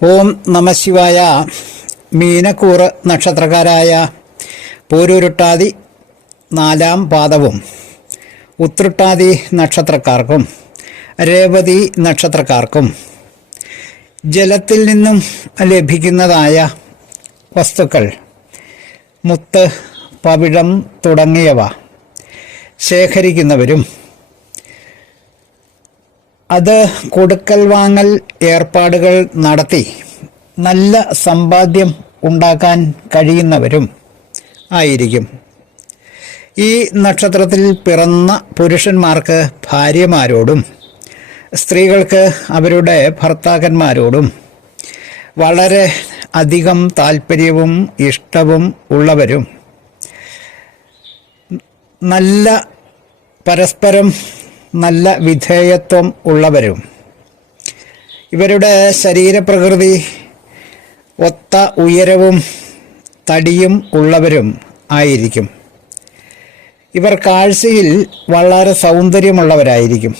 ഓം നമശിവായ മീനക്കൂറ് നക്ഷത്രക്കാരായ പോരൂരുട്ടാതി നാലാം പാദവും ഉത്രട്ടാതി നക്ഷത്രക്കാർക്കും രേവതി നക്ഷത്രക്കാർക്കും ജലത്തിൽ നിന്നും ലഭിക്കുന്നതായ വസ്തുക്കൾ മുത്ത് പവിഴം തുടങ്ങിയവ ശേഖരിക്കുന്നവരും അത് കൊടുക്കൽ വാങ്ങൽ ഏർപ്പാടുകൾ നടത്തി നല്ല സമ്പാദ്യം ഉണ്ടാക്കാൻ കഴിയുന്നവരും ആയിരിക്കും. ഈ നക്ഷത്രത്തിൽ പിറന്ന പുരുഷന്മാർക്ക് ഭാര്യമാരോടും സ്ത്രീകൾക്ക് അവരുടെ ഭർത്താക്കന്മാരോടും വളരെ അധികം താല്പര്യവും ഇഷ്ടവും ഉള്ളവരും നല്ല പരസ്പരം നല്ല വിധേയത്വം ഉള്ളവരും. ഇവരുടെ ശരീരപ്രകൃതി ഒത്ത ഉയരവും തടിയും ഉള്ളവരും ആയിരിക്കും. ഇവർ കാഴ്ചയിൽ വളരെ സൗന്ദര്യമുള്ളവരായിരിക്കും.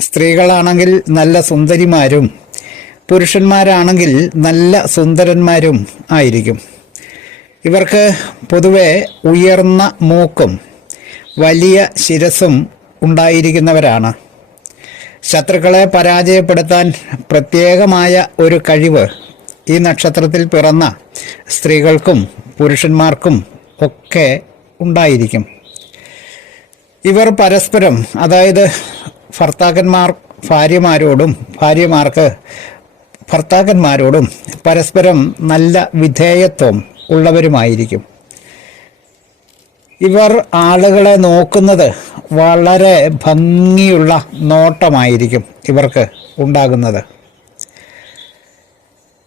സ്ത്രീകളാണെങ്കിൽ നല്ല സുന്ദരിമാരും പുരുഷന്മാരാണെങ്കിൽ നല്ല സുന്ദരന്മാരും ആയിരിക്കും. ഇവർക്ക് പൊതുവെ ഉയർന്ന മൂക്കും വലിയ ശിരസും ഉണ്ടായിരിക്കുന്നവരാണ്. ശത്രുക്കളെ പരാജയപ്പെടുത്താൻ പ്രത്യേകമായ ഒരു കഴിവ് ഈ നക്ഷത്രത്തിൽ പിറന്ന സ്ത്രീകൾക്കും പുരുഷന്മാർക്കും ഒക്കെ ഉണ്ടായിരിക്കും. ഇവർ പരസ്പരം അതായത് ഭർത്താക്കന്മാർ ഭാര്യമാരോടും ഭാര്യമാർക്ക് ഭർത്താക്കന്മാരോടും പരസ്പരം നല്ല വിധേയത്വം ഉള്ളവരുമായിരിക്കും. ഇവർ ആളുകളെ നോക്കുന്നത് വളരെ ഭംഗിയുള്ള നോട്ടമായിരിക്കും ഇവർക്ക് ഉണ്ടാകുന്നത്.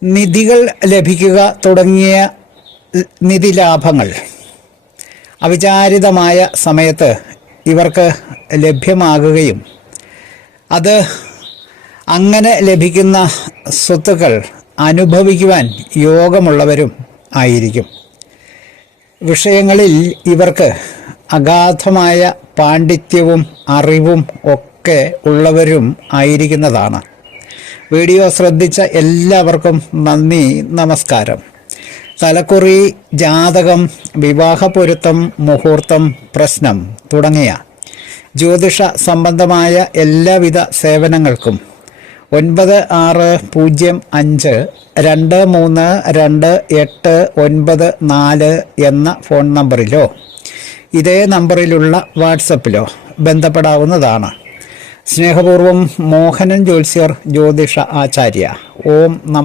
നിധികൾ ലഭിക്കുക തുടങ്ങിയ നിധി ലാഭങ്ങൾ അവിചാരിതമായ സമയത്ത് ഇവർക്ക് ലഭ്യമാകുകയും അത് അങ്ങനെ ലഭിക്കുന്ന സ്വത്തുക്കൾ അനുഭവിക്കുവാൻ യോഗമുള്ളവരും ആയിരിക്കും. വിഷയങ്ങളിൽ ഇവർക്ക് അഗാധമായ പാണ്ഡിത്യവും അറിവും ഒക്കെ ഉള്ളവരും ആയിരിക്കുന്നതാണ്. വീഡിയോ ശ്രദ്ധിച്ച എല്ലാവർക്കും നന്ദി നമസ്കാരം. തലക്കുറി ജാതകം വിവാഹപൊരുത്തം മുഹൂർത്തം പ്രശ്നം തുടങ്ങിയ ജ്യോതിഷ സംബന്ധമായ എല്ലാവിധ സേവനങ്ങൾക്കും ഒൻപത് ആറ് പൂജ്യം അഞ്ച് രണ്ട് മൂന്ന് രണ്ട് എട്ട് ഒൻപത് നാല് എന്ന ഫോൺ നമ്പറിലോ ഇതേ നമ്പറിലുള്ള വാട്സപ്പിലോ ബന്ധപ്പെടാവുന്നതാണ്. സ്നേഹപൂർവം മോഹനൻ ജ്യോത്സ്യർ ജ്യോതിഷ ആചാര്യ. ഓം